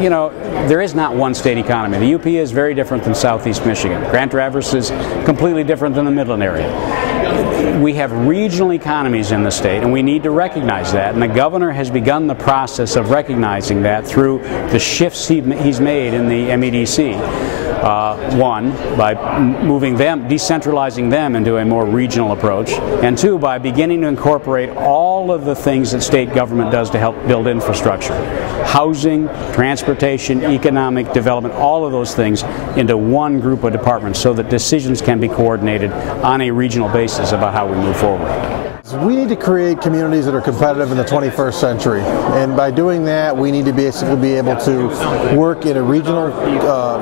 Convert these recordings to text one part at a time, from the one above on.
you know, there is not one state economy. The UP is very different than Southeast Michigan. Grand Traverse is completely different than the Midland area. We have regional economies in the state, and we need to recognize that, and the governor has begun the process of recognizing that through the shifts he's made in the MEDC. One, by moving them, decentralizing them into a more regional approach, and two, by beginning to incorporate all of the things that state government does to help build infrastructure. Housing, transportation, economic development, all of those things into one group of departments so that decisions can be coordinated on a regional basis about how we move forward. We need to create communities that are competitive in the 21st century, and by doing that we need to basically be able to work in a regional,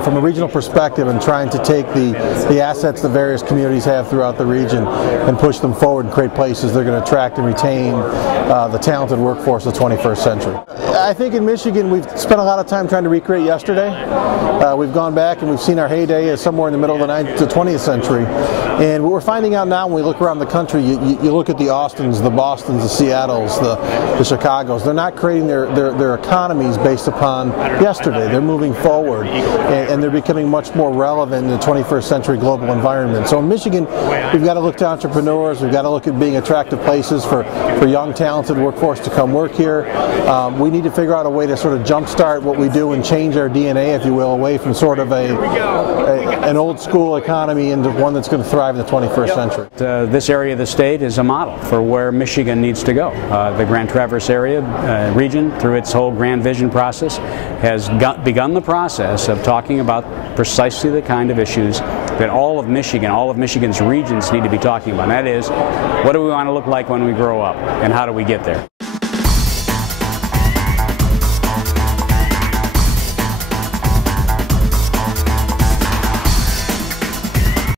from a regional perspective, and trying to take the assets that various communities have throughout the region and push them forward and create places that are going to attract and retain the talented workforce of the 21st century. I think in Michigan we've spent a lot of time trying to recreate yesterday. We've gone back and we've seen our heyday as somewhere in the middle of the 20th century, and what we're finding out now when we look around the country, you look at the Austins, the Bostons, the Seattles, the Chicagos, they're not creating their economies based upon yesterday. They're moving forward, and they're becoming much more relevant in the 21st century global environment. So in Michigan, we've got to look to entrepreneurs, we've got to look at being attractive places for young, talented workforce to come work here. We need to figure out a way to sort of jumpstart what we do and change our DNA, if you will, away from sort of an old school economy into one that's going to thrive in the 21st century. This area of the state is a model for where Michigan needs to go. The Grand Traverse area region, through its whole Grand Vision process, has begun the process of talking about precisely the kind of issues that all of Michigan, all of Michigan's regions need to be talking about. And that is, what do we want to look like when we grow up, and how do we get there?